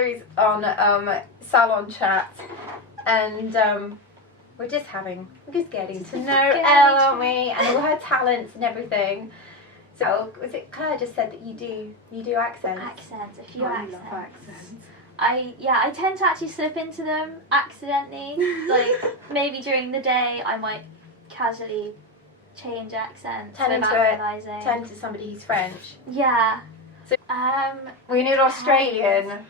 series on Salon chat, and we're just getting to know Elle, aren't we? And all her talents and everything. So, was it Claire just said that you do accents? Accents, a few accents. I love accents. I tend to actually slip into them accidentally. Like, maybe during the day I might casually change accents without realising. Turn to somebody who's French. Yeah. So, we need Australian.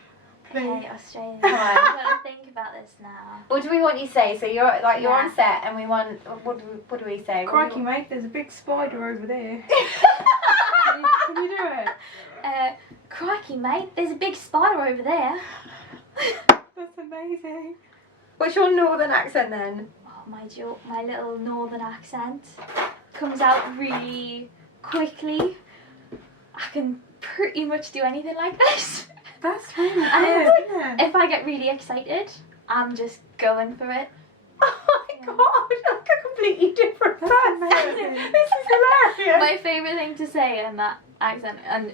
Okay, Australian. Come on. I've got to think about this now. What do we want you to say? So you're on set, and we want what do we say? Crikey, mate, there's a big spider over there. Can you do it? Crikey, mate, there's a big spider over there. That's amazing. What's your northern accent then? Oh, my little northern accent comes out really quickly. I can pretty much do anything like this. That's really good, isn't it? If I get really excited, I'm just going for it. Oh my god, like a completely different person. This is hilarious. My favourite thing to say in that accent, and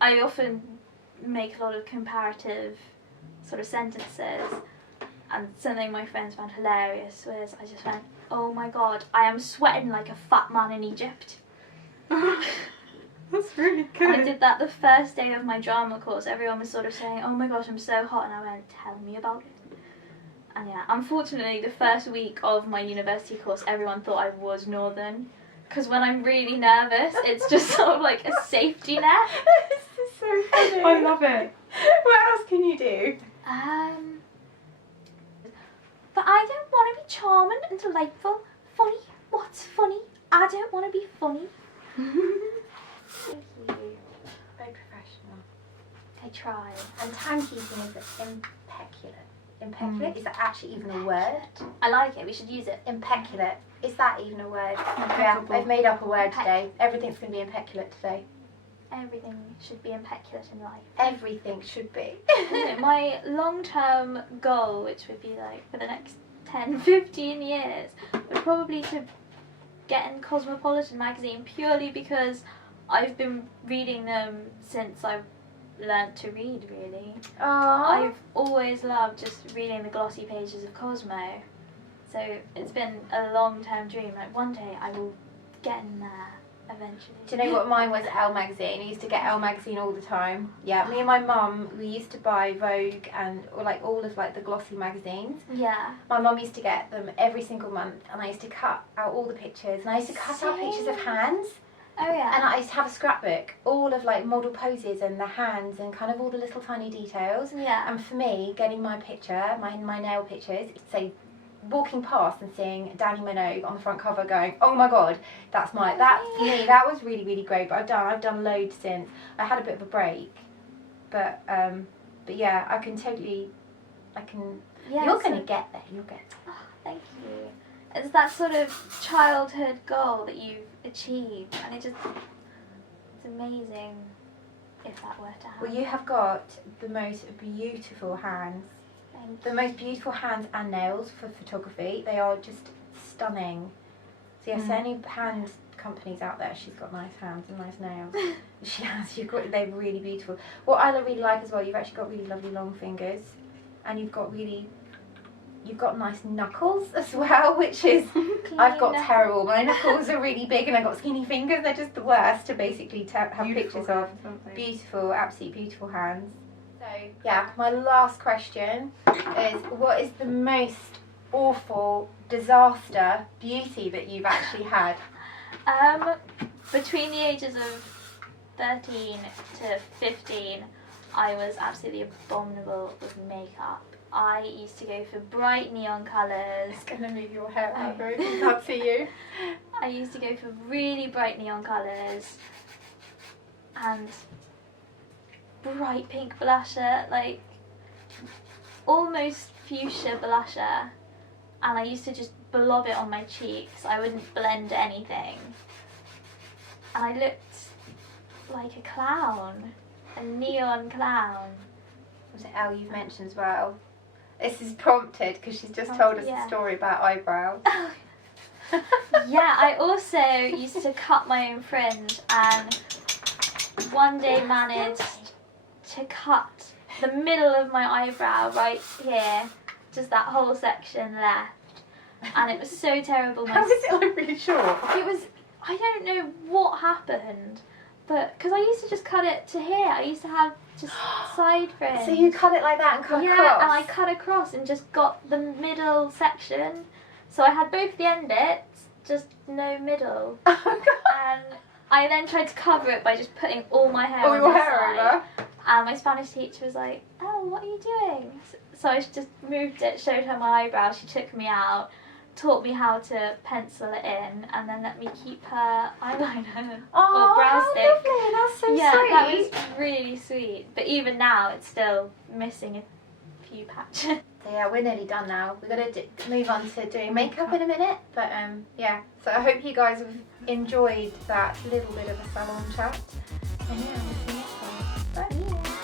I often make a lot of comparative sort of sentences, and something my friends found hilarious was I just went, oh my god, I am sweating like a fat man in Egypt. That's really good. I did that the first day of my drama course. Everyone was sort of saying, oh my gosh, I'm so hot, and I went, tell me about it. And yeah, unfortunately the first week of my university course everyone thought I was northern, because when I'm really nervous it's just sort of like a safety net. This is so funny. I love it. What else can you do? But I don't want to be charming and delightful. Funny? What's funny? I don't want to be funny. Thank you. Very professional. I try. And timekeeping is impeccable. Impeculate? Is that actually even a word? I like it, we should use it. Impeculate. Is that even a word? Impeccable. Yeah, I've made up a word today. Everything's going to be impeculate today. Everything should be impeculate in life. Everything should be. My long-term goal, which would be like for the next 10, 15 years, would probably to get in Cosmopolitan magazine, purely because I've been reading them since I've learnt to read, really. I've always loved just reading the glossy pages of Cosmo. So it's been a long-term dream. Like one day I will get in there eventually. Do you know what mine was? Elle magazine. I used to get Elle magazine all the time. Yeah, me and my mum, we used to buy Vogue and like all of like the glossy magazines. Yeah. My mum used to get them every single month, and I used to cut out all the pictures, and I used to cut out pictures of hands. Oh yeah. And I used to have a scrapbook, all of like model poses and the hands and kind of all the little tiny details. Yeah. And for me, getting my picture, my nail pictures, say walking past and seeing Danny Minogue on the front cover going, oh my god, that's my, that for me, that was really, really great. But I've done loads since. I had a bit of a break. But yeah, I can. Yeah, you're going to get there, you'll get there. Oh, thank you. It's that sort of childhood goal that you've achieved, and it's amazing if that were to happen. Well, you have got the most beautiful hands. The most beautiful hands and nails for photography. They are just stunning. So yes, any hand companies out there, she's got nice hands and nice nails. She has. They're really beautiful. What I really like as well, you've actually got really lovely long fingers, and you've got nice knuckles as well, which is I've got terrible. My knuckles are really big, and I've got skinny fingers. They're just the worst to basically have Beautiful pictures of. Beautiful, absolutely beautiful hands. So yeah, my last question is, what is the most awful disaster beauty that you've actually had? Between the ages of 13 to 15, I was absolutely abominable with makeup. I used to go for bright neon colours. It's going to move your hair out very can't see you. I used to go for really bright neon colours and bright pink blusher, like almost fuchsia blusher, and I used to just blob it on my cheeks. I wouldn't blend anything, and I looked like a clown, a neon clown. Was it Elle you've mentioned as well? This is prompted because she's just told us a story about eyebrows. Yeah, I also used to cut my own fringe, and one day managed to cut the middle of my eyebrow right here, just that whole section left. And it was so terrible. How is it like really short? It was, I don't know what happened, but because I used to just cut it to here. I used to have just side fringe. So you cut it like that and cut yeah, across? and I cut across and just got the middle section. So I had both the end bits, just no middle. Oh my god. And I then tried to cover it by just putting all my hair All on your this hair side. over? And my Spanish teacher was like, "Oh, what are you doing?" So I just moved it, showed her my eyebrow. She took me out, taught me how to pencil it in, and then let me keep her eyeliner Oh, or brow how stick. lovely. That's so Yeah, sweet. that was really sweet. But even now, it's still missing a few patches. So yeah, we're nearly done now. We're going to move on to doing makeup in a minute. But yeah, so I hope you guys have enjoyed that little bit of a salon chat. And yeah, we'll see you next time. Bye.